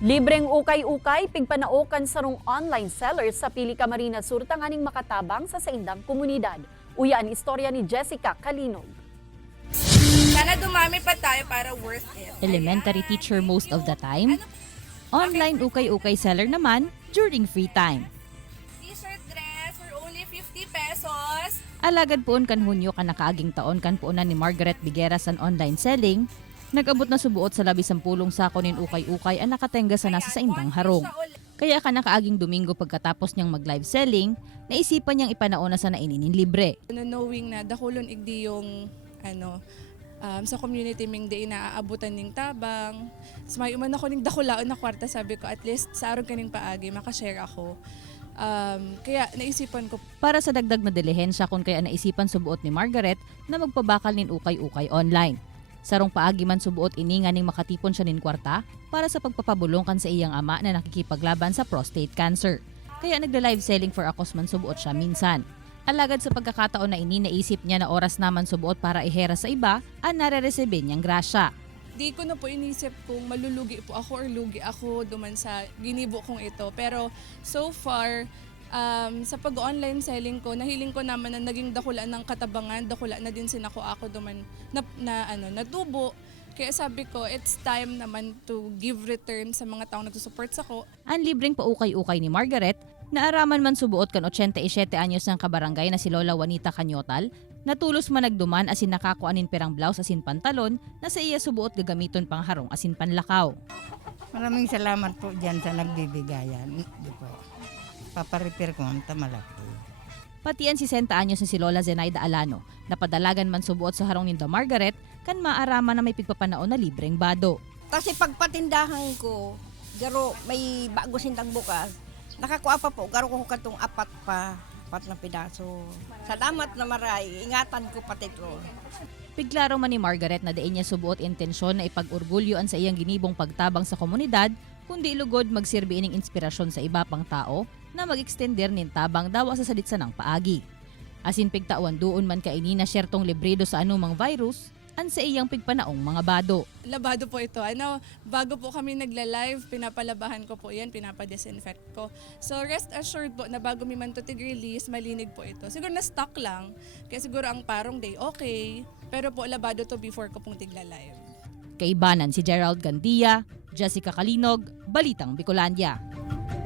Libreng ukay-ukay, pigpanaokan sarong online sellers sa Pili Camarines Sur tanganing makatabang sa saindang komunidad. Uya ang istorya ni Jessica Kalinog. Sana dumami pa tayo para worth it. Elementary teacher most of the time. Online ukay-ukay seller naman during free time. T-shirt dress for only 50 pesos. Alagad poon kan Hunyo kan nakaaging taon kan poonan ni Margaret Bigueras ang online selling. Nag-abot na subuot sa 10 sako nin ukay-ukay ang nakatenga sa nasa saindang harong. Kaya ka nakaaging Domingo pagkatapos niyang mag-live selling, naisipan niyang ipanaona sa naininin libre. Knowing na dakulon igdi yung sa community ming di inaabutan ning tabang. May uman ako ning dakulaon na kwarta, sabi ko at least sa aron kaning paagi makashare ako. Kaya naisipan ko. Para sa dagdag na dilihensya kung kaya naisipan subuot ni Margaret na magpabakal nin ukay-ukay online. Sarong paagi man subuot ininga ning makatipon siya nin kwarta para sa pagpapabulong kan sa iyang ama na nakikipaglaban sa prostate cancer. Kaya nagla-live selling for akos man subuot siya minsan. Alagad sa pagkakataon na ini naisip niya na oras naman subuot para ihera sa iba, ang nare-resebe niyang grasya. Di ko na po inisip kung malulugi po ako or lugi ako duman sa ginibo kong ito. Pero so far, sa pag-online selling ko, nahiling ko naman na naging dakula ng katabangan, dakula na din sinako ako duman natubo. Kaya sabi ko, it's time naman to give return sa mga taong nagsusupport sa ko. Ang libreng paukay-ukay ni Margaret, naaraman man subuot kan 87 anyos ng kabarangay na si Lola Juanita Canyotal, natulos man nagduman asin nakakuanin perang blouse asin pantalon na sa iya subuot gagamiton pang harong asin panlakaw. Maraming salamat po dyan sa nagbibigayan. Di po. Paparepair ko ang tamalaki. Patian si 60 anyos na si Lola Zenaida Alano, napadalagan man subuot sa harong ninda Margaret, kan maaraman na may pigpapanaon na libreng bado. Kasi pagpatindahan ko, garo may bago sindang bukas, nakakuha pa po, garo ko katong apat na pidaso. Salamat na maray, ingatan ko pati ito. Piglaro man ni Margaret na diin niya subuot intensyon na ipag-orgulyoan sa iyang ginibong pagtabang sa komunidad, kundi lugod magsirbi ining inspirasyon sa iba pang tao na mag-extender nin tabang dawa sa salitsa ng paagi. Asin pigtawan doon man kaini na syertong libredo sa anumang virus, an sa iyang pigpanaong mga bado. Labado po ito. Bago po kami nagla-live, pinapalabahan ko po yan, pinapa-disinfect ko. So rest assured po na bago mi man to tig-release, malinig po ito. Siguro na stock lang, kaya siguro ang parong day okay, pero po labado to before ko pong tigla-live. Kaibanan si Gerald Gandia, Jessica Kalinog, Balitang Bicolandia.